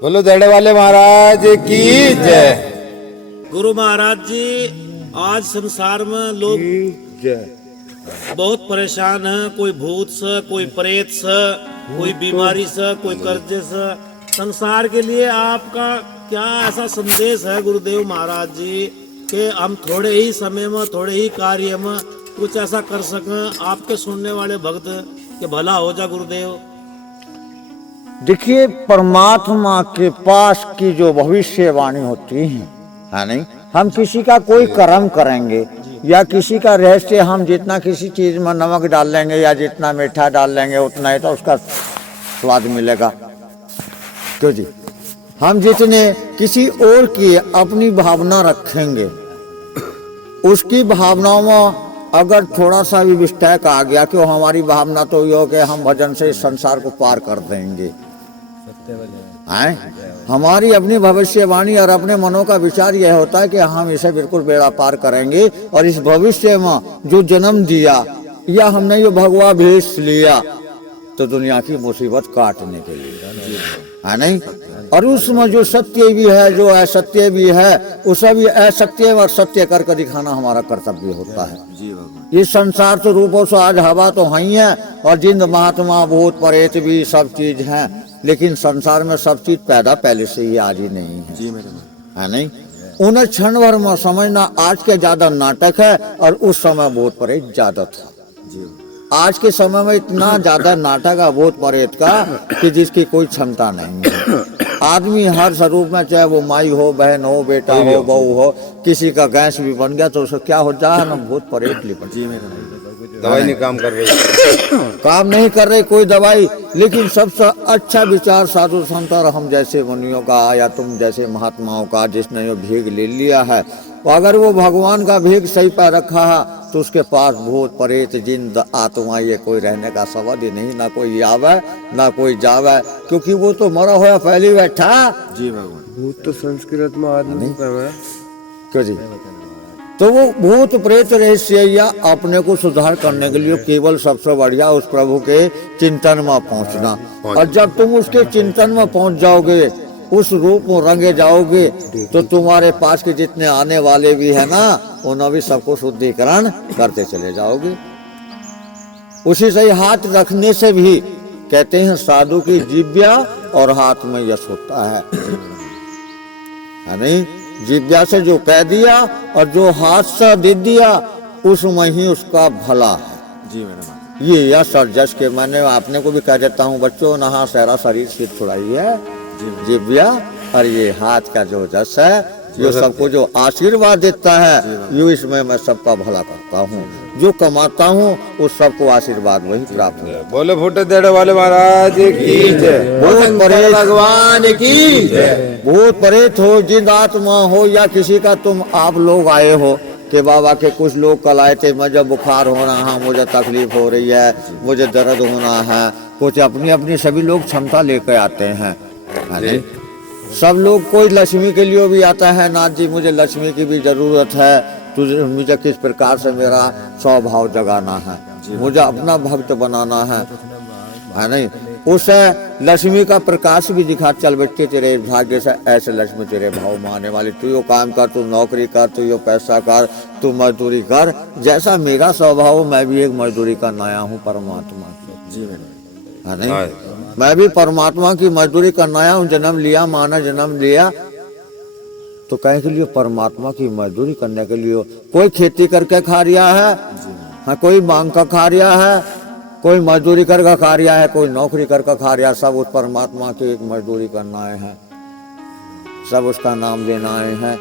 बोलो दड़े वाले महाराज की जय। गुरु महाराज जी, आज संसार में लोग बहुत परेशान हैं। कोई भूत से, कोई प्रेत से, कोई बीमारी से, कोई कर्जे से। संसार के लिए आपका क्या ऐसा संदेश है गुरुदेव महाराज जी कि हम थोड़े ही समय में, थोड़े ही कार्य में कुछ ऐसा कर सकें आपके सुनने वाले भक्त के भला हो जा गुरुदेव। देखिए, परमात्मा के पास की जो भविष्यवाणी होती है नहीं, हम किसी का कोई कर्म करेंगे या किसी का रहस्य, हम जितना किसी चीज में नमक डाल लेंगे या जितना मीठा डाल लेंगे उतना ही तो उसका स्वाद मिलेगा। क्यों जी, हम जितने किसी और की अपनी भावना रखेंगे, उसकी भावनाओं में अगर थोड़ा सा भी विस्तार आ गया कि हमारी भावना तो ये हो कि हम भजन से इस संसार को पार कर देंगे, हमारी अपनी भविष्यवाणी और अपने मनों का विचार यह होता है कि हम इसे बिल्कुल बेड़ा पार करेंगे और इस भविष्य में जो जन्म दिया या हमने ये भगवा भेष लिया तो दुनिया की मुसीबत काटने के लिए है नहीं। और उसमें जो सत्य भी है, जो असत्य भी है, उसे भी असत्य और सत्य करके दिखाना हमारा कर्तव्य होता है। ये संसार तो रूपों से आज हवा तो ही है और जिंद महात्मा भूत प्रेत भी सब चीज है, लेकिन संसार में सब चीज पैदा पहले से ही आज ही नहीं है नहीं। उन्हें क्षण भर में समझना आज के ज्यादा नाटक है और उस समय भूत प्रेत ज्यादा था। आज के समय में इतना ज्यादा नाटक है भूत प्रेत का कि जिसकी कोई क्षमता नहीं है। आदमी हर स्वरूप में, चाहे वो माई हो, बहन हो, बेटा हो, बहू हो, किसी का गैस भी बन गया तो उसे क्या हो जाए ना, भूत प्रेत लिपट। दवाई नहीं काम कर रही काम नहीं कर रही कोई दवाई, लेकिन सबसे अच्छा विचार साधु संत और हम जैसे मुनियों का या तुम जैसे महात्माओं का, जिसने ये भेग ले लिया है, अगर वो भगवान का भेग सही पर रखा है तो उसके पास भूत प्रेत जिंद आत्मा ये कोई रहने का सवाल ही नहीं, ना कोई आवे ना कोई जावे, क्योंकि वो तो मरा हुआ पहले बैठा। जी भगवान, भूत तो संस्कृत में आदमी क्यों जी, तो वो भूत प्रेत रहस्य या अपने को सुधार करने के लिए केवल सबसे बढ़िया उस प्रभु के चिंतन में पहुंचना। और जब तुम उसके चिंतन में पहुंच जाओगे, उस रूप में रंगे जाओगे, तो तुम्हारे पास के जितने आने वाले भी है ना, उन्हें भी सबको शुद्धिकरण करते चले जाओगे। उसी से ही हाथ रखने से भी कहते हैं साधु की जिव्या और हाथ में यश होता है नहीं। जिव्या से जो कह दिया और जो हाथ से दे दिया उसमें ही उसका भला है। जी मैडम, ये यश और जश के मैंने आपने को भी कह देता हूँ, बच्चों नहा सारा शरीर से छुड़ाई है जिव्या, और ये हाथ का जो जश है, ये सबको जो आशीर्वाद देता है, यो इसमें मैं सबका भला करता हूँ। जो कमाता हूँ उस सबको आशीर्वाद वही प्राप्त हो। बोले फूटे देड़े वाले महाराज की जय। भूत प्रेत भगवान की जय। भूत प्रेत हो, जिंद आत्मा हो, या किसी का तुम आप लोग आए हो कि बाबा के कुछ लोग कल आए थे, मुझे बुखार हो रहा है, मुझे तकलीफ हो रही है, मुझे दर्द होना है, कुछ अपनी अपनी सभी लोग क्षमता लेकर आते हैं नहीं। सब लोग, कोई लक्ष्मी के लिए भी आता है, नाथ जी मुझे लक्ष्मी की भी जरूरत है, तुझे मुझे किस प्रकार से मेरा स्वभाव जगाना है, मुझे अपना भक्त बनाना है नहीं। उसे लक्ष्मी का प्रकाश भी दिखा, चल बेटे तेरे भाग्य से ऐसे लक्ष्मी तेरे भाव में आने वाली, तू यो काम कर, तू नौकरी कर, तू यो पैसा कर, तू मजदूरी कर, जैसा मेरा स्वभाव मैं भी एक मजदूरी करना आया हूँ परमात्मा की है नहीं। मैं भी परमात्मा की मजदूरी करना आया हूँ, जन्म लिया, माना जन्म लिया तो कहे के लिए परमात्मा की मजदूरी करने के लिए। कोई खेती करके खा रहा है, हाँ, कोई मांग का खा रहा है, कोई मजदूरी करके खा रहा है, कोई नौकरी करके खा रहा है, सब उस परमात्मा की एक मजदूरी करना आए हैं, सब उसका नाम लेना आए हैं।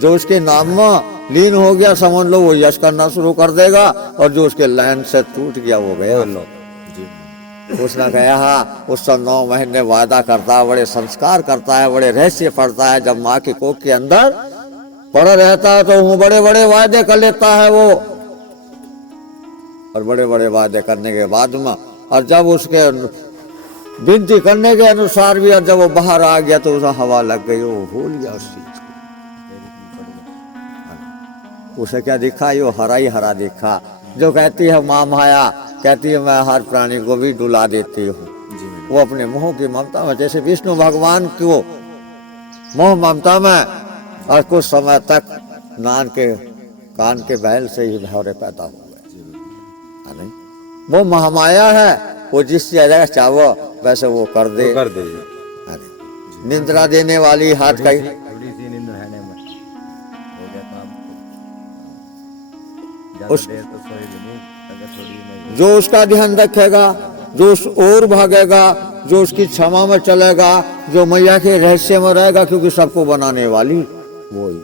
जो उसके नाम में लीन हो गया समझ लो वो यश करना शुरू कर देगा, और जो उसके लाइन से टूट गया वो गया लो। उसने कहा हाँ, उससे 9 महीने वादा करता है, बड़े संस्कार करता है, बड़े रहस्य पढ़ता है। जब माँ की कोख के अंदर पड़ा रहता है तो वो बड़े बड़े वादे कर लेता है वो, और बड़े बड़े वादे करने के बाद में, और जब उसके विनती करने के अनुसार भी, और जब वो बाहर आ गया तो उसे हवा लग गई, वो भूल गया उस चीज को। उसे क्या दिखा, यो हरा ही हरा दिखा। जो कहती है माँ माया, कहती है मैं हर प्राणी को भी डुला देती हूँ, वो अपने मोह की ममता में, जैसे विष्णु भगवान को मोह ममता में, और कुछ समय तक नान के कान के बैल से ही भौरे पैदा हो गए, है नहीं? वो महामाया है, वो जिस जगह चाहो वैसे वो कर दे, तो कर दे। है नहीं? निंद्रा देने वाली हाथ का ही उस जो उसका ध्यान रखेगा, जो उस ओर भागेगा, जो उसकी क्षमा में चलेगा, जो मैया के रहस्य में रहेगा, क्योंकि सबको बनाने वाली वो ही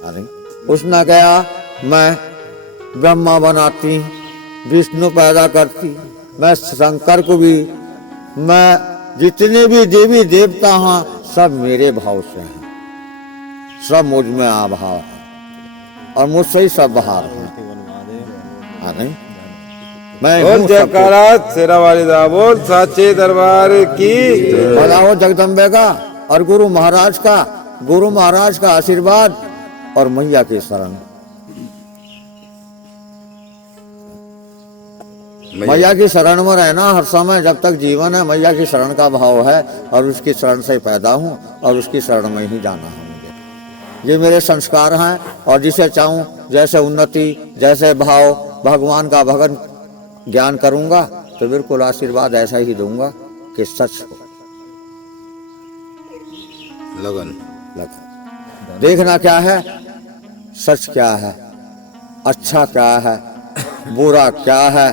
है नहीं? उसने कहा मैं ब्रह्मा बनाती, विष्णु पैदा करती, मैं शंकर को भी, मैं जितने भी देवी देवता हैं सब मेरे भाव से हैं, सब मुझ में आभाव है और मुझसे ही सब बाहर है, नहीं? मैं बोल हूँ जयकारा शेरा वाली दा, बोल साचे दरबार की बोलाओ जगदम्बे का और गुरु महाराज का आशीर्वाद और मैया की शरण। मैया की शरण में रहना हर समय, जब तक जीवन है मैया की शरण का भाव है, और उसकी शरण से पैदा हूँ और उसकी शरण में ही जाना है मुझे। ये मेरे संस्कार हैं, और जिसे चाहूँ जैसे उन्नति, जैसे भाव भगवान का भगन ज्ञान करूँगा तो बिल्कुल आशीर्वाद ऐसा ही दूंगा कि सच हो। लगन देखना क्या है, सच क्या है, अच्छा क्या है, बुरा क्या है,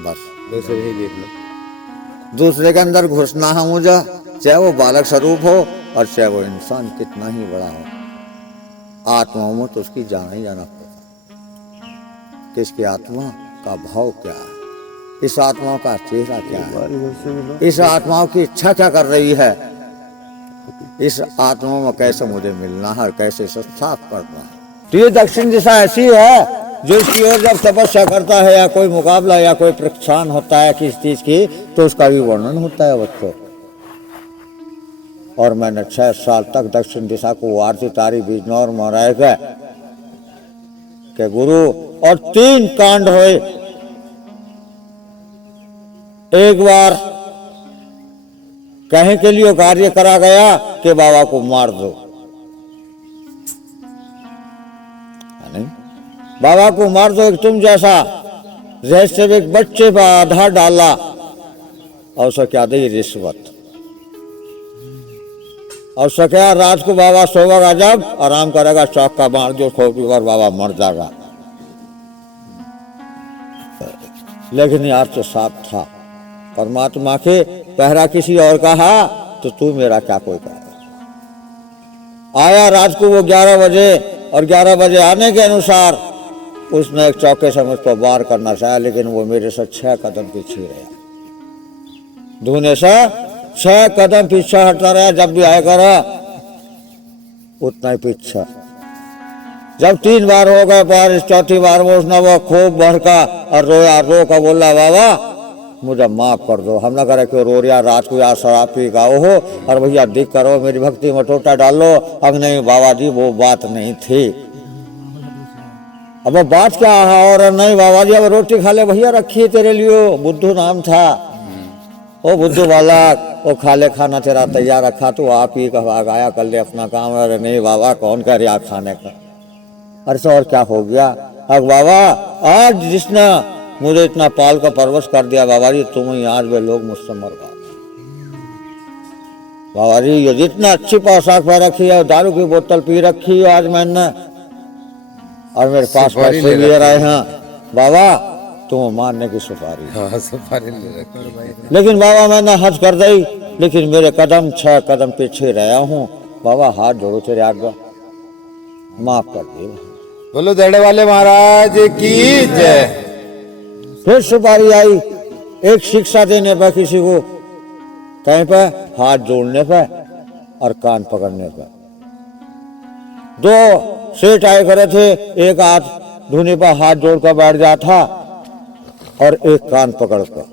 बस वैसे ही देख लो। दूसरे के अंदर घुसना है मुझे, चाहे वो बालक स्वरूप हो और चाहे वो इंसान कितना ही बड़ा हो। आत्मा में तो उसकी जाना ही जाना पड़ता कि इसकी आत्मा का भाव क्या है, इस आत्मा का चेहरा क्या है, इस आत्माओं की इच्छा क्या कर रही है, इस आत्मा में कैसे मुझे मिलना है और कैसे इसे साफ करना है। तो ये दक्षिण दिशा ऐसी है जो इसकी ओर जब तपस्या करता है या कोई मुकाबला या कोई प्रक्षान होता है किस चीज की, तो उसका भी वर्णन होता है बच्चों। और मैंने 6 साल तक दक्षिण दिशा को आरती तारी बिजनौर में रह गए के गुरु, और 3 कांड हुए। एक बार कहीं के लिए कार्य करा गया कि बाबा को मार दो, नहीं? बाबा को मार दो, एक तुम जैसा रहस्य एक बच्चे पर आधार डाला और उसे क्या दी रिश्वत, और उसे क्या रात को बाबा सोएगा जब आराम करेगा, चौक का मार जो खोपड़ी पर बाबा मर जाएगा। लेकिन यार तो साफ था, परमात्मा के पहरा किसी और का है तो तू मेरा क्या कोई करेगा। आया रात को वो 11 बजे, और 11 बजे आने के अनुसार उसने एक चौके से मुझको वार करना चाहा, लेकिन वो मेरे से 6 कदम पीछे रहा, धोने से 6 कदम पीछे हटता रहा। जब भी आया करा उतना ही पीछे। जब 3 बार हो गए पार, इस 4थी बार में उसने वो खूब भड़का और रोया, रो का बोला बाबा मुझे माफ कर दो। हम ना करे क्यों रो रहा, रात को यार शराब पी गाओ हो और भैया दिख करो मेरी भक्ति में टोटा डालो। अब नहीं बाबा जी वो बात नहीं थी, अब वो बात क्या है, और नहीं बाबा जी अब रोटी खा ले भैया, रखिए तेरे लिए, बुद्धू नाम था ओ बुद्धू वाला, वो खा ले खाना तेरा तैयार रखा, तो आप ही कहा गाया कर ले अपना काम। अरे नहीं बाबा कौन कर रहा खाने का। अरे तो और क्या हो गया, अब बाबा आज जिसने मुझे इतना पाल का परवश कर दिया बाबा जी, तुम ही आज वे लोग मुझसे मर गए बाबा जी। ये जितना अच्छी पोशाक पहन रखी है, दारू की बोतल पी रखी है आज मैंने, और मेरे पास पैसे ले रहे हैं बाबा, तुम मारने की सुपारी। हाँ, सुपारी ले रखी। लेकिन बाबा मैंने हद कर दी, लेकिन मेरे कदम 6 कदम पीछे रहा हूँ बाबा, हाथ जोड़ो तेरे आगे, माफ कर दे। बोलो दड़े वाले महाराज की जय। फिर सुपारी आई, एक शिक्षा देने पर किसी को, कहीं पे हाथ जोड़ने पे और कान पकड़ने पे। 2 सेठ आए करे थे, एक हाथ धुनी पर हाथ जोड़कर बैठ जाता और एक कान पकड़ कर।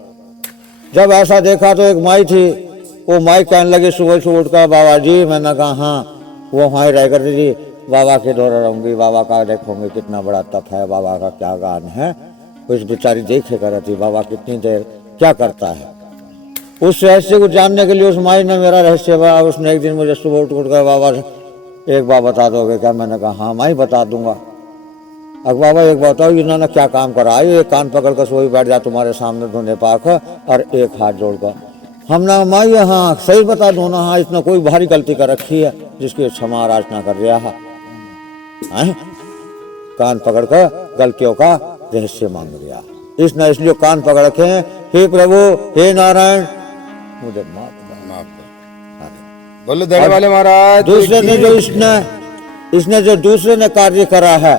जब ऐसा देखा तो एक माई थी, वो माई कहने लगी सुबह से उठकर बाबा जी, मैंने कहा हाँ, वो वहीं रह कर जी बाबा के दौरा रहूंगी, बाबा का देखूंगी कितना बड़ा तप है, बाबा का क्या गान है। उस बेचारी देखे कर थी बाबा कितनी देर क्या करता है। उस रहस्य को जानने के लिए उस माई ने मेरा रहस्य हुआ। उसने एक दिन मुझे सुबह उठ कर बाबा से एक बात बता दोगे क्या? मैंने कहा हाँ माई बता दूंगा। अब बाबा एक बताओ इन्होंने क्या काम करा है? एक कान पकड़ कर सोई बैठ जा तुम्हारे सामने धोने पाक और एक हाथ जोड़कर। हमने माई हाँ सही बता दो ना। हाँ इसने कोई भारी गलती कर रखी है जिसकी क्षमा याचना कर रहा है। कान पकड़ कर गलतियों का रहस्य मांग लिया इसने, इसलिए कान पकड़ रखे हैं। हे प्रभु हे नारायण मुझे माफ कर। बोलो दड़े वाले महाराज। दूसरे ने जो इसने जो दूसरे ने कार्य करा है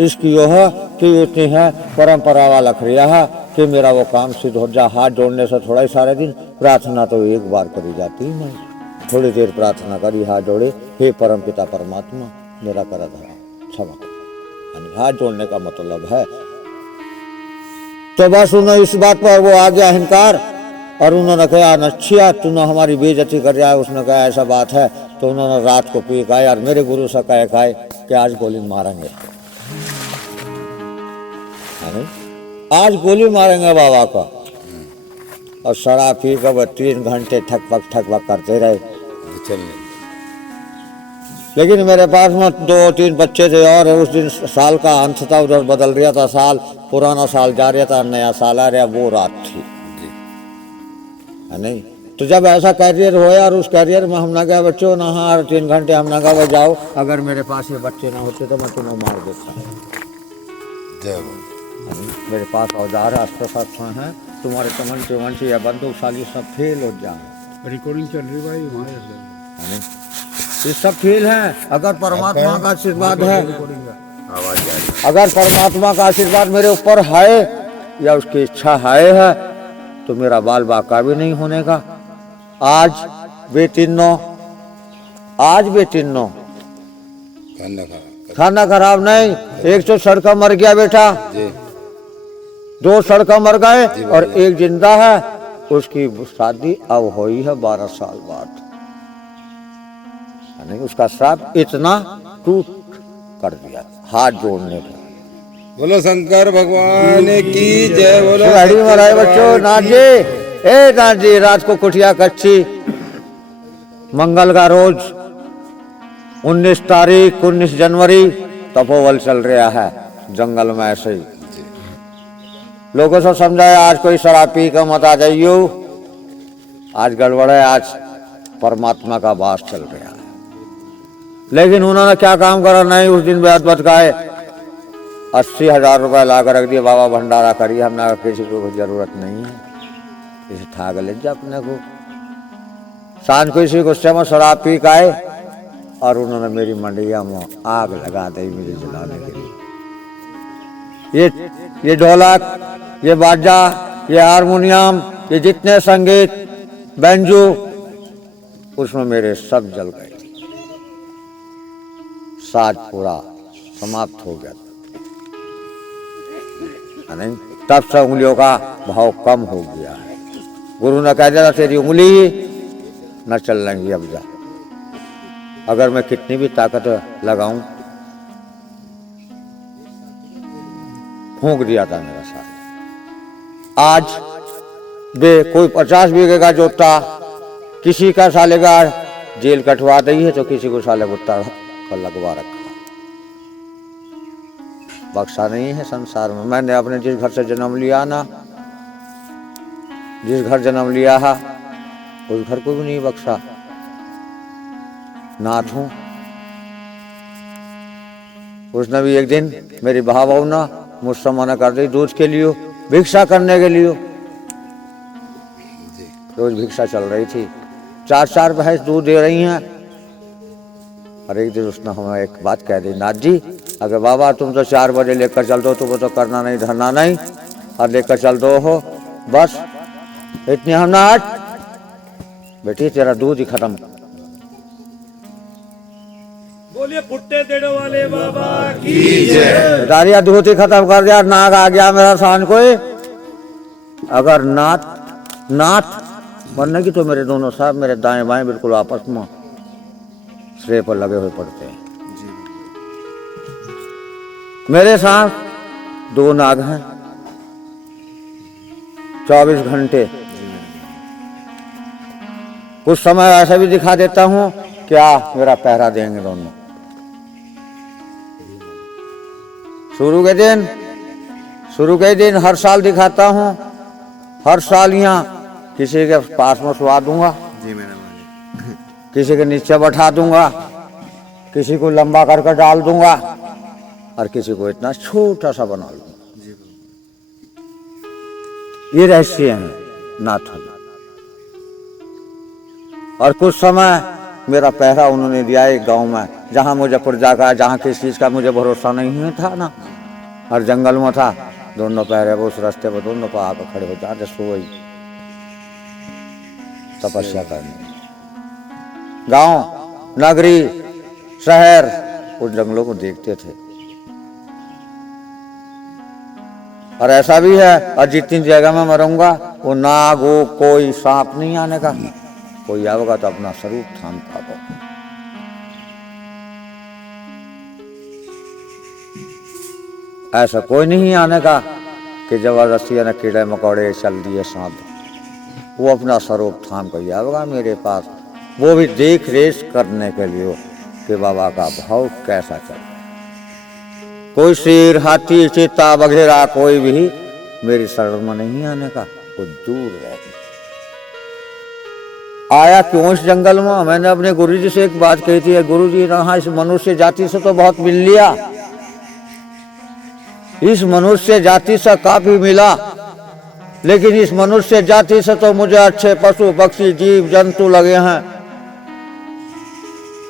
इसकी यह कि इतनी है परंपरा वाला खरिया है कि मेरा वो काम सिद्ध हो जा। हाथ जोड़ने से थोड़ा ही सारे दिन प्रार्थना तो एक बार करी जाती है। मैं थोड़ी देर प्रार्थना करी, हाथ जोड़े, हे परम पिता परमात्मा मेरा कर धरा क्षमा कर। हाथ जोड़ने का मतलब है तो बस उन्होंने इस बात पर वो आ गया अहंकार और उन्होंने कहा नच्छिया तूने हमारी बेइज्जती कर दिया है। उसने कहा ऐसा बात है। तो उन्होंने रात को पी खाए और मेरे गुरु से कहे खाए कि आज गोली मारेंगे, आज गोली मारेंगे बाबा का। और शराब पी कर वो 3 घंटे ठक-पक करते रहे। लेकिन मेरे पास में 2-3 बच्चे थे और उस दिन साल का अंत था, उधर बदल रहा था साल, पुराना साल जा रहा था, नया साल आ रहा, वो रात थी है नहीं। तो जब ऐसा कैरियर होया और उस कैरियर में हमने कहा बच्चों ना हाँ 3 घंटे हमने कहा जाओ, अगर मेरे पास ये बच्चे ना होते तो मैं तुम्हें मार देता। मेरे पास औजार है, अस्त्र शस्त्र हैं, तुम्हारे तमंची या बंदूकशाली सब फेल हो जाए। रिकॉर्डिंग चल रही भाई हमारे ये सब फेल हैं। अगर परमात्मा का आशीर्वाद है, अगर परमात्मा का आशीर्वाद मेरे ऊपर है या उसकी इच्छा है तो मेरा बाल बाका भी नहीं होने का। आज बेटिन्नो खाना खराब नहीं, एक तो सड़का मर गया बेटा, 2 सड़का मर गए और एक जिंदा है। उसकी शादी अब हुई है 12 साल बाद। नहीं उसका श्राप इतना टूट कर दिया हाथ जोड़ने का। बोलो शंकर भगवान की जय। बोलो महाराज बच्चों। नाथ जी रात को कुटिया कच्ची, मंगल का रोज 19 जनवरी तपोबल चल रहा है जंगल में। ऐसे ही लोगों से समझाया आज कोई शराब पी का मत आ जाइयो, आज गड़बड़ है, आज परमात्मा का वास चल रहा है। लेकिन उन्होंने क्या काम करा नहीं, उस दिन बेहद बच गए। 80,000 रुपये ला कर रख दिए, बाबा भंडारा करिए, हमने किसी को जरूरत नहीं है, इसे ठाक ले जा अपने को। सांझ को इसी गुस्से में शराब पी के आए और उन्होंने मेरी मंडिया में आग लगा दी मुझे जलाने के लिए। ये ढोलक, ये बाजा, ये हारमोनियम, ये जितने संगीत बैंजो उसमें मेरे सब जल गए। साज पूरा समाप्त हो गया नहीं। तब से उंगलियों का भाव कम हो गया है। गुरु ने कह दिया तेरी उंगली न चल लेंगी अब जा। अगर मैं कितनी भी ताकत लगाऊं, फूंक दिया था मेरा साथ। आज कोई 50 बीघे का जोता किसी का साले का जेल कटवा दी है तो किसी को साले गुत्ता लगवा रखा। बख्शा नहीं है संसार में। मैंने अपने जिस घर से जन्म लिया ना, जिस घर जन्म लिया है उस घर को भी नहीं बख्शा। नाथ हूं। उसने भी एक दिन मेरी भाव ना मुझसे मना कर दी दूध के लिए, भिक्षा करने के लिए। रोज भिक्षा चल रही थी, 4 भैंस दूध दे रही हैं। और एक दिन उसने हमें एक बात कह दी, नाथ जी अगर बाबा तुम तो 4 बजे लेकर चल दो, तुम्हें तो करना नहीं धरना नहीं, और लेकर चल दो हो बस इतनी। हम नाथ बेटी तेरा दूध ही खत्म। बोलिए फुट्टे देने वाले बाबा की जय। दारिया दूध ही खत्म कर दिया। नाग आ गया मेरा शान कोई। अगर नाथ बनने की तो मेरे दोनों साहब मेरे दाएं बाएं बिल्कुल आपस में श्रेय पर लगे हुए पड़ते हैं। मेरे साथ 2 नाग हैं, 24 घंटे। कुछ समय ऐसा भी दिखा देता हूँ, क्या मेरा पहरा देंगे दोनों। शुरू के दिन हर साल दिखाता हूँ, हर साल यहाँ किसी के पास में सुला दूंगा, जी मेरा मालिक। किसी के नीचे बैठा दूंगा, किसी को लंबा करके डाल दूंगा और किसी को इतना छोटा सा बना लूंगा। ये रहस्य है नाथ। और कुछ समय मेरा पहरा उन्होंने दिया एक गांव में, जहां मुजफ्फरपुर का, जहां किसी चीज का मुझे भरोसा नहीं था ना, हर जंगल में था। दोनों पहरे वो उस रास्ते पर दोनों पर आकर खड़े हो जाते, सोई तपस्या करने। गांव, नगरी, शहर, उस जंगलों को देखते थे। और ऐसा भी है, और जितनी जगह में मरूंगा वो नाग हो, कोई सांप नहीं आने का। कोई आएगा तो अपना स्वरूप थाम पाओ। ऐसा कोई नहीं आने का कि जबरदस्ती न कीड़े मकोड़े चल दिए सांप। वो अपना स्वरूप थाम कर आएगा मेरे पास, वो भी देख रेख करने के लिए कि बाबा का भाव कैसा चल रहा है। कोई शेर, हाथी, चीता वगैरह कोई भी मेरी शरण में नहीं आने का, वो दूर रहे। आया क्यों इस जंगल में? मैंने अपने गुरुजी से एक बात कही थी, गुरुजी रहा इस मनुष्य जाति से तो बहुत मिल लिया, इस मनुष्य जाति से काफी मिला, लेकिन इस मनुष्य जाति से तो मुझे अच्छे पशु पक्षी जीव जंतु लगे हैं,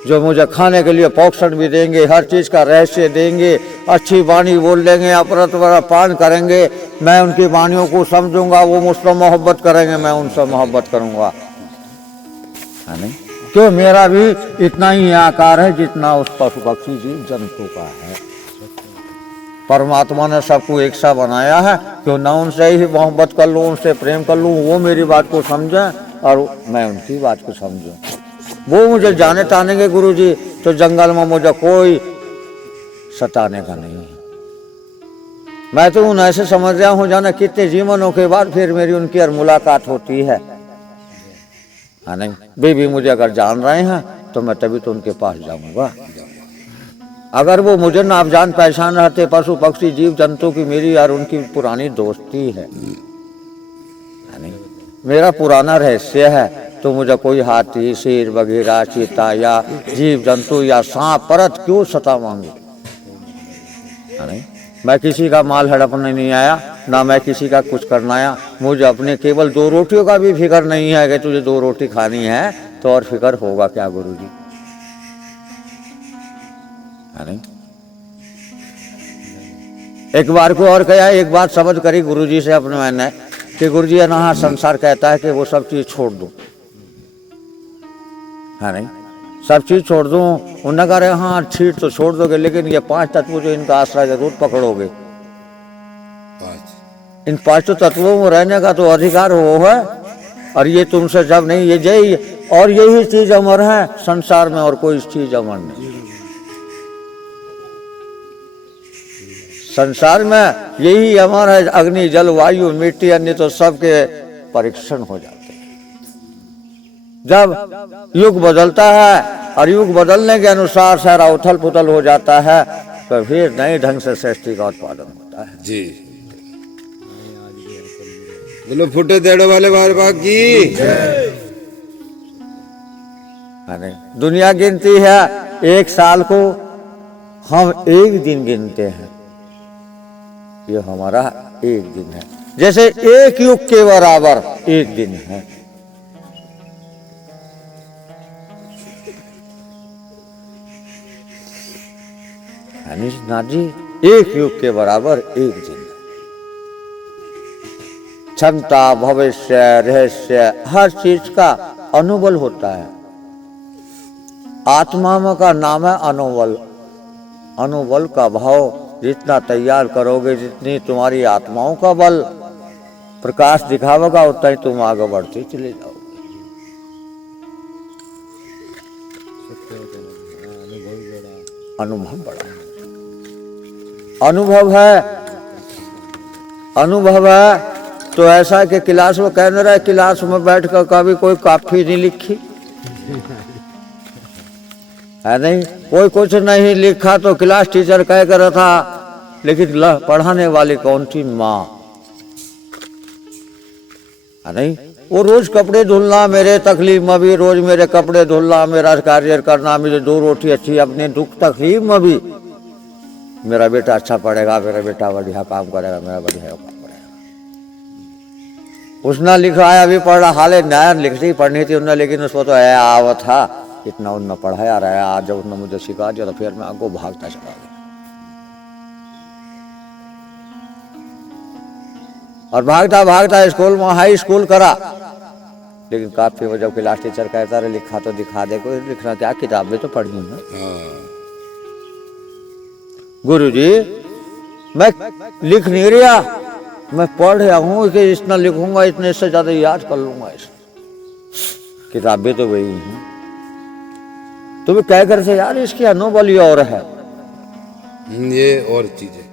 जो मुझे खाने के लिए पोषण भी देंगे, हर चीज का रहस्य देंगे, अच्छी वाणी बोल देंगे, अपरत पान करेंगे। मैं उनकी वाणियों को समझूंगा, वो मुझसे मोहब्बत करेंगे, मैं उनसे मोहब्बत करूंगा, है नहीं? क्यों मेरा भी इतना ही आकार है जितना उस पशु पक्षी जीव जंतु का है। परमात्मा ने सबको एक सा बनाया है, क्यों ना उनसे ही मोहब्बत कर लूँ, उनसे प्रेम कर लूँ, वो मेरी बात को समझें और मैं उनकी बात को समझूं। वो मुझे जाने तानेंगे गुरुजी तो जंगल में मुझे कोई सताने का नहीं है। मैं तो उन ऐसे समझ रहा हूँ जाने कितने जीवनों के बाद फिर मेरी उनकी और मुलाकात होती है, नहीं? वे भी मुझे अगर जान रहे हैं तो मैं तभी तो उनके पास जाऊंगा। अगर वो मुझे ना आप जान पहचान रहते, पशु पक्षी जीव जंतु की मेरी और उनकी पुरानी दोस्ती है, नहीं? मेरा पुराना रहस्य है, तो मुझे कोई हाथी, शेर वगैरह, चीता या जीव जंतु या सांप परत क्यों सतावांगे, नहीं? मैं किसी का माल हड़पने नहीं आया, ना मैं किसी का कुछ करना आया। मुझे अपने केवल 2 रोटियों का भी फिक्र नहीं है कि तुझे 2 रोटी खानी है तो और फिक्र होगा क्या गुरुजी, है नहीं? एक बार को और कहा, एक बात समझ करी गुरुजी से अपने मैंने कि गुरुजी ना संसार कहता है कि वो सब चीज छोड़ दूं, है नहीं? सब चीज छोड़ दूं। उन्होंने कहा हाँ ठीक तो छोड़ दोगे, लेकिन ये 5 तत्व जो इनका आश्रय जरूर पकड़ोगे। इन 5 तत्वों में रहने का तो अधिकार वो है, और ये तुमसे जब नहीं, ये यही और यही चीज अमर है संसार में, और कोई चीज अमर नहीं। संसार में यही अमर है, अग्नि जल वायु मिट्टी, अन्य तो सबके परीक्षण हो जाते हैं। जब युग बदलता है और युग बदलने के अनुसार सारा उथल पुथल हो जाता है, तो फिर नए ढंग से सृष्टि का उत्पादन होता है जी। बोलो फुटे देड़ो वाले बाबा की। दुनिया गिनती है 1 साल को, हम 1 दिन गिनते हैं। ये हमारा 1 दिन है, जैसे 1 युग के बराबर 1 दिन है। नाथ जी 1 युग के बराबर 1 दिन। क्षमता, भविष्य, रहस्य, हर चीज का अनुबल होता है। आत्मा का नाम है अनुबल। अनुबल का भाव जितना तैयार करोगे, जितनी तुम्हारी आत्माओं का बल प्रकाश दिखावेगा, उतना ही तुम आगे बढ़ते चले जाओगे। अनुभव बड़ा अनुभव है तो ऐसा कि क्लास में कहने रहे, क्लास में बैठ कर कभी कोई काफी नहीं लिखी है, नहीं कोई कुछ नहीं लिखा। तो क्लास टीचर कह कर था, लेकिन पढ़ाने वाली कौन थी? माँ है, नहीं वो रोज कपड़े धुलना मेरे तकलीफ में भी, रोज मेरे कपड़े धुलना, मेरा कार्य करना, मुझे 2 रोटी अच्छी अपने दुख तकलीफ में भी, मेरा बेटा अच्छा पढ़ेगा, मेरा बेटा बढ़िया काम करेगा, मेरा बढ़िया काम करेगा। उसने लिखा है, अभी पढ़ रहा, हाले नया लिखती पढ़नी थी उन्हें, लेकिन उसको तो है आव था, इतना उनने पढ़ाया रहा। आज जब उसने मुझे सिखा दिया तो फिर मैं आगे भागता चला गया। और भागता भागता स्कूल में हाई स्कूल करा, लेकिन काफी वो जब क्लास टीचर कहता रहे लिखा तो दिखा दे, कोई लिखना क्या, किताबें तो पढ़ी है। गुरुजी मैं लिख नहीं रहा, मैं पढ़ रहा हूँ कि इतना लिखूंगा, इतने से ज्यादा याद कर लूंगा। इस किताबें तो वही हैं। तुम्हें कह कर से यार इसकी अनोबली और है, ये और चीज है,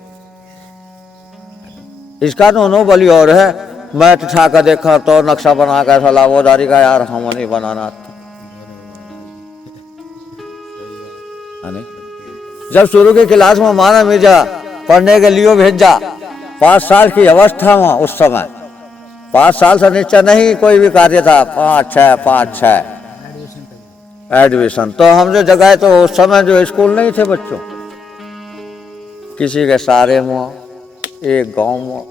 इसका तो अनोबली और है। मैं ठा कर देखा तो नक्शा बना कर सलावोदारी का, यार हम नहीं बनाना था। जब शुरू की क्लास में माना मिर्जा पढ़ने के लिए भेजा, 5 साल की अवस्था में, उस समय 5 साल से नीचे नहीं कोई भी कार्य था, 5-6 एडमिशन। तो हम जो जगह, तो उस समय जो स्कूल नहीं थे बच्चों, किसी के सारे में, एक गांव में,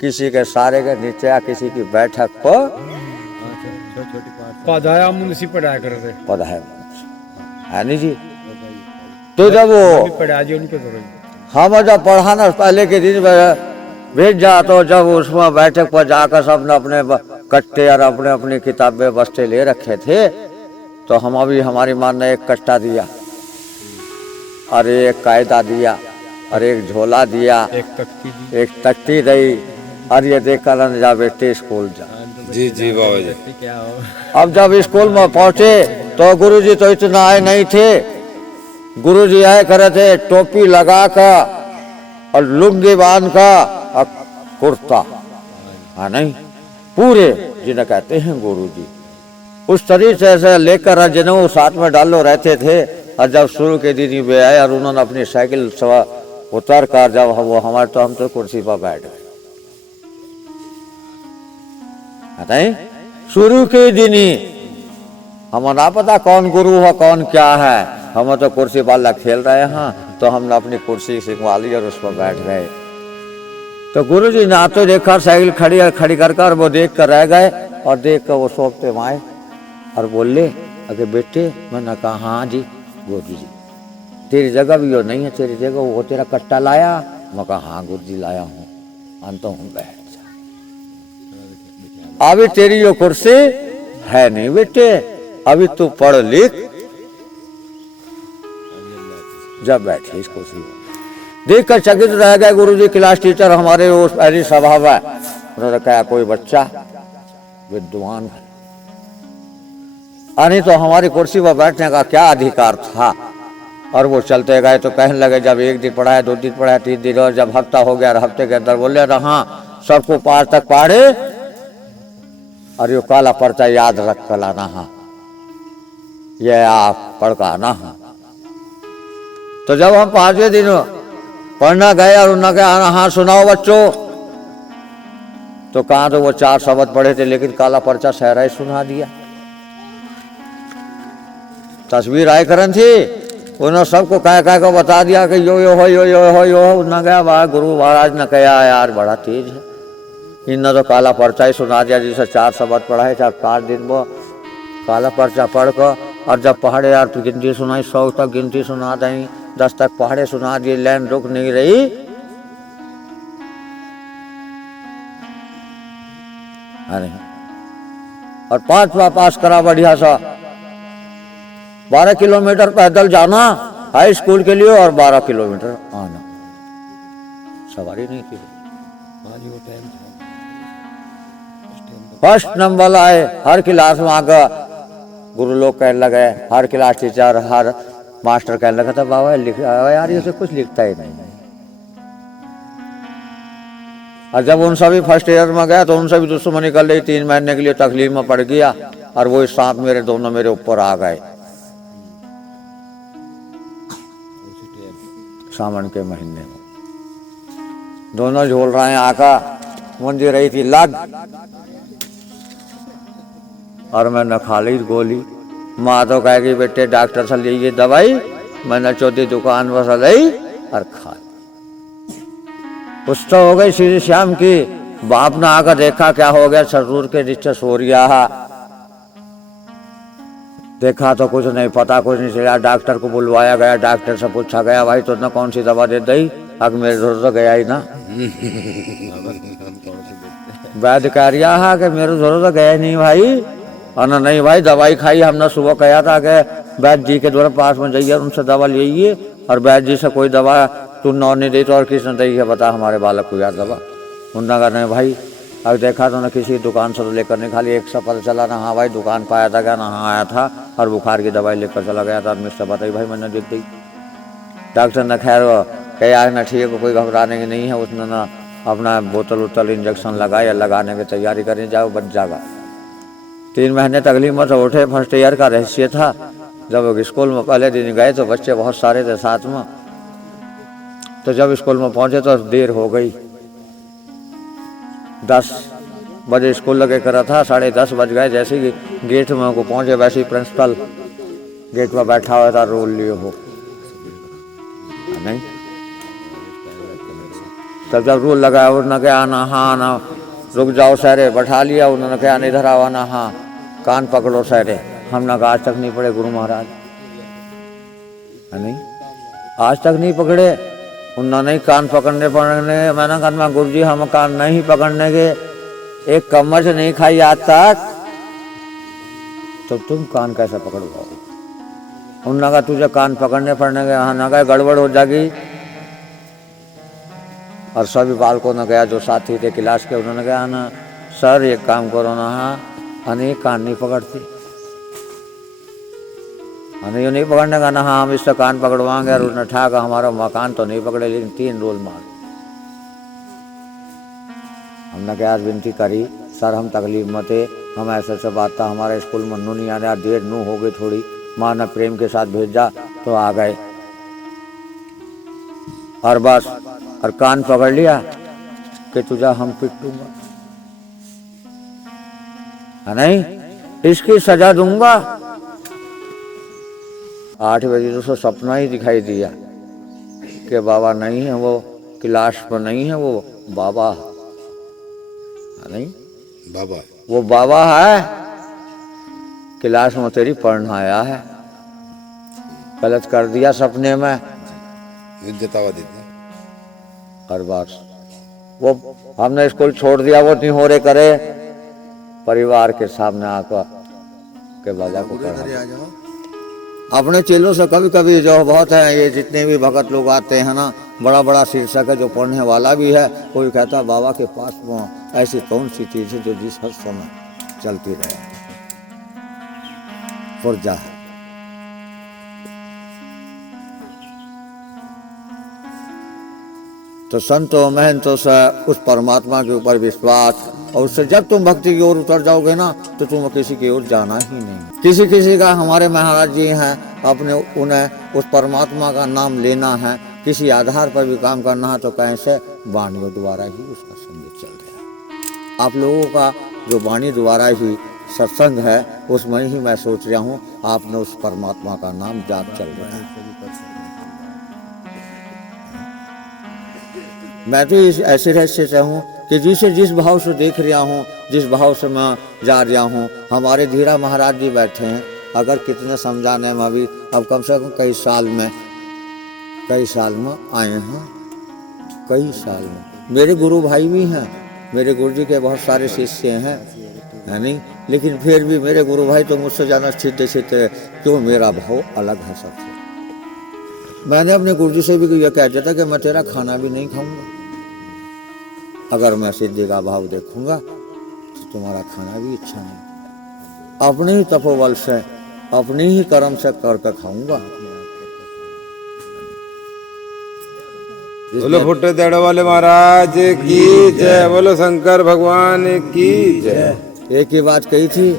किसी के सारे के नीचे या किसी की बैठक पर पढ़ाया मुंशी पढ़ाया कर रहे, पढ़ाया है नहीं जी। तो जब वो पढ़ा जी उनके तो हम जब पढ़ाना पहले के दिन भेज जा, तो जब उसमें बैठक पर जाकर सबने अपने कट्टे और अपने अपनी किताबें बस्ते ले रखे थे, तो हम अभी हमारी माँ ने एक कट्टा दिया और एक कायदा दिया और एक झोला दिया, एक तख्ती दी, और ये देख कर जा बेटे स्कूल जा। जी जी बाबा जी। अब जब स्कूल में पहुंचे तो गुरुजी तो इतना आए नहीं थे। गुरुजी आए करे थे टोपी लगा कर और लुंगी बांध का और कुर्ता, हाँ नहीं पूरे जिन्हें कहते हैं गुरुजी, उस तरीके से लेकर जिन्हों साथ में डालो रहते थे। और जब शुरू के दिन वे आए और उन्होंने अपनी साइकिल उतर कर जब वो हमारे, तो हम तो कुर्सी पर बैठ गए। नहीं शुरू के दिन ही हमें ना पता कौन गुरु है कौन क्या है, हम तो कुर्सी वाला खेल रहे हैं, तो हमने अपनी कुर्सी सिंगवा ली और उस पर बैठ गए। तो गुरु जी ने आते देखा साइकिल खड़ी कर वो देख कर रह गए, और देख कर वो सोचते आए और बोले, अरे बेटे, मैंने कहा हाँ जी गुरु जी, तेरी जगह भी वो नहीं है, तेरी जगह वो तेरा कट्टा लाया। मैं कहा हाँ गुरु जी लाया हूँ, अंतो हूँ, बैठ जा। अभी तेरी वो कुर्सी है नहीं बेटे, अभी तू पढ़ लिख, जब बैठे इस कुर्सी देख कर चकित रह गए गुरुजी। क्लास टीचर हमारे उस पहली सभा में, उन्होंने कहा कोई बच्चा विद्वान है, नहीं तो हमारी कुर्सी पर बैठने का क्या अधिकार था। और वो चलते गए तो कहने लगे, जब 1 दिन पढ़ाया, 2 दिन पढ़ाया, 3 दिन, और जब हफ्ता हो गया, और हफ्ते के अंदर बोले हाँ सबको पार तक पढ़े, और ये काला पर्चा याद रख कर लाना, हाँ ये आप पढ़ कर आना। हाँ तो जब हम 5वें दिन पढ़ना गए और उन्होंने कहा हाँ सुनाओ बच्चों, तो कहा तो वो 4 शब्द पढ़े थे, लेकिन काला पर्चा सहरा ही सुना दिया। तस्वीर आय करन थी, उन्होंने सबको कह को बता दिया कि यो यो हो यो यो हो यो हो। उन्होंने कहा वाह गुरु महाराज ने कहा यार बड़ा तेज है, इन्होंने तो काला पर्चा ही सुना दिया, जिसे 4 शब्द पढ़ाए, 4 दिन वो काला पर्चा पढ़ कर, और जब पहाड़े यार तो गिनती सुनाई, 100 तक गिनती सुना दें, 10 तक पहाड़े सुना दिए, लाइन रुक नहीं रही। अरे और 5वां पास करा बढ़िया सा, 12 किलोमीटर पैदल जाना हाई स्कूल के लिए, और 12 किलोमीटर आना, सवारी नहीं थी। फर्स्ट नंबर आए हर क्लास में आगे, गुरु लोग कहने लगे, हर क्लास टीचर, हर मास्टर कहने लगा था, बाबा लिख यार ये तो कुछ लिखता ही नहीं। और जब उनसे भी फर्स्ट ईयर में गया तो उनसे भी दुश्मनी कर ली, 3 महीने के लिए तकलीफ में पड़ गया और वो सांप मेरे दोनों मेरे ऊपर आ गए सावन के महीने में। दोनों झोल रहे हैं, आका मुंजी रही थी लग और मैंने खा ली गोली। माँ तो कहेगी बेटे डॉक्टर से लीजिए दवाई, मैंने चौथी दुकान पर से ली और खा ली। कुछ तो हो गई श्री श्याम की। बाप ने आकर देखा क्या हो गया, ससुर के नीचे सो रिया है। देखा तो कुछ नहीं पता, कुछ नहीं चला। डॉक्टर को बुलवाया गया, डॉक्टर से पूछा गया भाई तुमने कौन सी दवा दे दी? अब मेरे जोर तो गया ही ना। वैद्य कह रिया है कि मेरे जोर तो गया नहीं भाई। और नहीं भाई दवाई खाई, हमने सुबह कहा था कि वैद्य जी के द्वारा पास में जाइए उनसे दवा लीजिए, और वैद्य जी से कोई दवा तू नौ नहीं दी तो और किसने दी है बता हमारे बालक को यार दवा। उन्होंने कहा नहीं भाई। अब देखा तो ना किसी दुकान से तो लेकर नहीं, खाली एक से पता चला ना हाँ भाई दुकान पाया था क्या ना हाँ आया था और बुखार की दवाई लेकर चला गया था। मुझसे बताई भाई मैंने दे दी। डॉक्टर ने खैर कहा ना ठीक है कोई घबराने की नहीं है। उसने ना अपना बोतल उतल इंजेक्शन लगाया, लगाने की तैयारी करें जाओ बच जाएगा। 3 महीने तकलीफ में तो उठे। फर्स्ट ईयर का रहस्य था। जब स्कूल में पहले दिन गए तो बच्चे बहुत सारे थे साथ में, तो जब स्कूल में पहुंचे तो देर हो गई। 10 बजे स्कूल लगे करा था, 10:30 बज गए। जैसे ही गेट में को पहुंचे वैसे ही प्रिंसिपल गेट पर बैठा हुआ था, रोल लिए हो नहीं। तब जब रूल लगाया उन्होंने कहा ना हाँ ना रुक जाओ सारे, बैठा लिया। उन्होंने कहा नहीं इधर आओ ना हाँ कान पकड़ो सारे। हमने कहा आज तक नहीं पड़े गुरु महाराज, नहीं आज तक नहीं पकड़े। उन्होंने नहीं कान पकड़ने मैंने कहा गुरु जी हम कान नहीं पकड़ने के, एक कमर से नहीं खाई आज तक, तो तुम कान कैसे पकड़ पाओगे? उन्होंने कहा तुझे कान पकड़ने पड़ने के, हाँ ना कहा गड़बड़ हो जाएगी। और सभी बालकों ने गया जो साथी थे क्लास के, उन्होंने कहा ना सर एक काम करो ना हाँ अनेक कान नहीं पकड़ती, हमें ये नहीं पकड़ने का ना हाँ हम इससे कान पकड़वाएंगे। और उसने ठाका हमारा मकान तो नहीं पकड़े लेकिन 3 रोल मार। हमने क्या आज विनती करी सर हम तकलीफ में थे, हम ऐसे बात था, हमारे स्कूल में नू नहीं आने, देर नू हो गई थोड़ी, माँ ने प्रेम के साथ भेजा तो आ गए और बस और कान पकड़ लिया कि तुझा हम पिटूंगा नहीं, इसकी सजा दूंगा। 8 बजे तो सपना ही दिखाई दिया कि बाबा नहीं है, वो क्लास पर नहीं है, वो बाबा नहीं बाबा वो बाबा है क्लास में तेरी पढ़ना आया है। गलत कर दिया सपने में जतावा देते हर बार। वो हमने स्कूल छोड़ दिया, वो नहीं हो रहे करे परिवार के सामने आकर के बाजा को करा। अपने चेलों से कभी कभी जो बहुत है ये जितने भी भगत लोग आते हैं ना, बड़ा बड़ा शीर्षक है जो पढ़ने वाला भी है, कोई कहता बाबा के पास में ऐसी कौन सी चीज है जो जिस हर समय चलती रहे, पुर्जा है। तो संतों महंतों से उस परमात्मा के ऊपर विश्वास, और उससे जब तुम भक्ति की ओर उतर जाओगे ना तो तुम किसी की ओर जाना ही नहीं। किसी किसी का हमारे महाराज जी हैं, अपने उन्हें उस परमात्मा का नाम लेना है, किसी आधार पर भी काम करना है तो कैसे वाणियों द्वारा ही उसका संगीत चल रहा है। आप लोगों का जो वाणी द्वारा ही सत्संग है उसमें ही मैं सोच रहा हूँ आपने उस परमात्मा का नाम जाप चल रहा है। मैं तो ऐसे रहस्य से हूँ कि जिसे जिस भाव से देख रहा हूँ, जिस भाव से मैं जा रहा हूँ। हमारे धीरा महाराज जी बैठे हैं, अगर कितने समझाने में भी अब कम से कम कई साल में आए हैं, कई साल में। मेरे गुरु भाई भी हैं, मेरे गुरु जी के बहुत सारे शिष्य हैं, है नहीं, लेकिन फिर भी मेरे गुरु भाई तो मुझसे ज़्यादा सीधे सीधे, क्यों मेरा भाव अलग है सबसे। मैंने अपने गुरु जी से भी यह कह दिया था कि मैं तेरा खाना भी नहीं खाऊंगा, अगर मैं सिद्धि का भाव देखूंगा तो तुम्हारा खाना भी इच्छा नहीं। अपने ही तपोबल से, अपने ही कर्म से करके खाऊंगा। बोलो फुटे दड़ वाले महाराज की जय। बोलो शंकर भगवान की जय। एक ही बात कही थी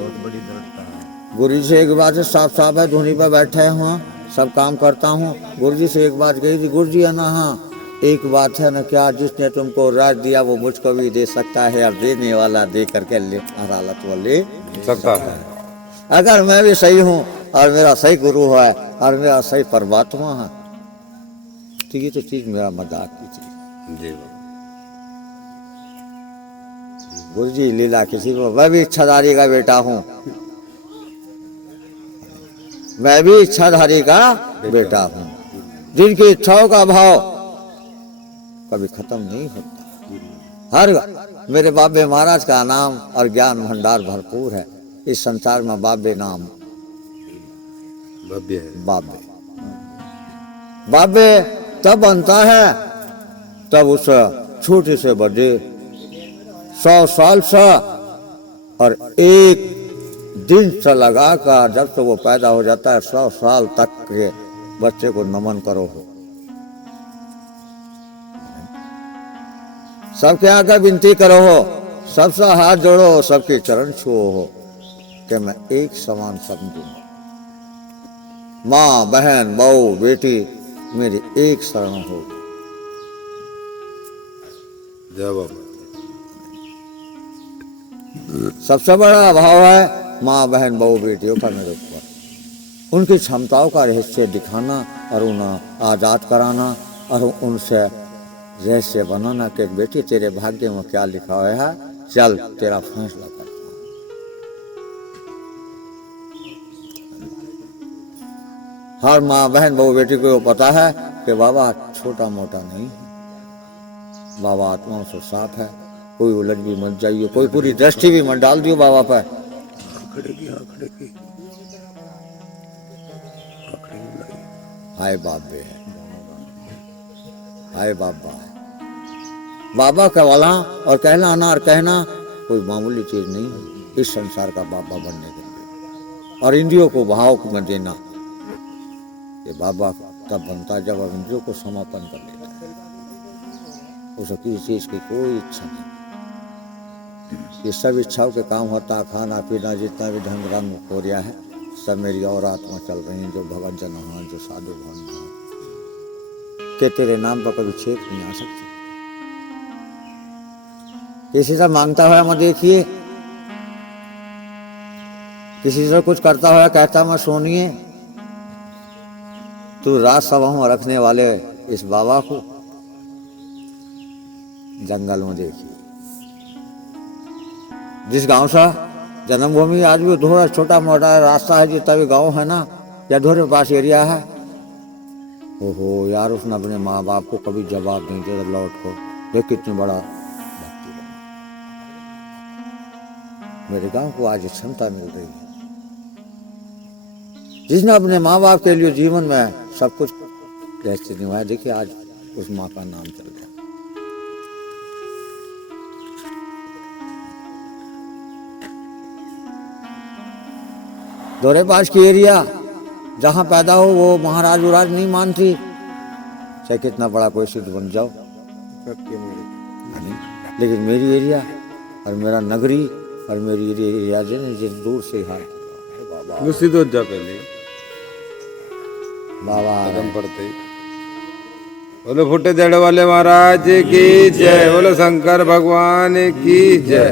गुरु जी से, एक बात है साफ साफ है, धुनी पर बैठे हुआ सब काम करता हूँ। गुरु जी से एक बात कही थी, गुरु जी है ना, हाँ एक बात है ना क्या, जिसने तुमको राज दिया वो मुझको भी दे सकता है, और देने वाला दे करके ले हर हालत वो ले सकता है। अगर मैं भी सही हूँ और मेरा सही गुरु है और मेरा सही परमात्मा है, तो ये तो चीज मेरा मजाक की चीज। जी गुरु जी लीला किसी को, मैं भी इच्छाधारी का बेटा हूँ, मैं भी इच्छाधारी का बेटा हूँ। जिनकी इच्छाओं का भाव कभी खत्म नहीं होता। हर मेरे बाबे महाराज का नाम और ज्ञान भंडार भरपूर है। इस संसार में बाबे नाम भव्य है। बाबे बाबे तब बनता है तब उस छोटे से बड़े 100 साल से और एक दिन से लगा कर जब से वो पैदा हो जाता है 100 साल तक के बच्चे को नमन करो हो। सबके आगे विनती करो हो, सबसे हाथ जोड़ो, सबके चरण छुओ हो कि मैं एक समान समझू। माँ बहन बहू बेटी मेरी एक शरण हो। जय बाबा। सबसे बड़ा भाव है माँ बहन बहू बेटियों का मेरे ऊपर, उनकी क्षमताओं का रहस्य दिखाना और उन्हें आजाद कराना और उनसे रहस्य बनाना कि बेटी तेरे भाग्य में क्या लिखा हुआ है, चल तेरा फैसला करता हूं। हर माँ बहन बहू बेटी को पता है कि बाबा छोटा मोटा नहीं है, बाबा आत्मा से साफ है, कोई उलझ भी मत जाइए, कोई पूरी दृष्टि भी मत डाल दियो बाबा पर। हाय बाबे है, हाय बाबा है। बाबा कहवाना और कहलाना और कहना कोई मामूली चीज नहीं है इस संसार का बाबा बनने के लिए। और इंद्रियों को भाव में देना, ये बाबा तब बनता है जब इंद्रियों को समापन कर लेता है, उसे किसी चीज की कोई इच्छा नहीं। ये सब इच्छाओं के काम होता, खाना पीना जितना भी ढंग रंग हो रहा है सब मेरी और आत्मा चल रही है, जो भगत जन हो, जो साधु भवन हो, कि तेरे नाम पर कभी छेद नहीं आ सकती। किसी से मांगता हुआ मत देखिए, किसी से कुछ करता हुआ कहता मत सुनिए। तू राज सभा में रखने वाले इस बाबा को जंगल में देखिए। जिस गांव सा जन्मभूमि, आज भी थोड़ा छोटा मोटा रास्ता है, जितना भी गांव है ना या थोड़े पास एरिया है, ओहो यार उसने अपने माँ बाप को कभी जवाब नहीं दिया लौट को, देख कितनी बड़ा भक्ति बना। मेरे गांव को आज क्षमता मिल रही है, जिसने अपने माँ बाप के लिए जीवन में सब कुछ कैसे निभाया, देखिए आज उस माँ का नाम चल गया। दौरे पास की एरिया जहाँ पैदा हो वो महाराज उराज नहीं मानती, चाहे कितना बड़ा कोई सिद्ध बन जाओ। लेकिन मेरी एरिया और मेरा नगरी और मेरी एरिया जिस दूर से हाल मुझसे तो जा पहले बाबा कदम पड़ते ही। बोलो फुटे दड़ वाले महाराज की जय। बोलो शंकर भगवान की जय।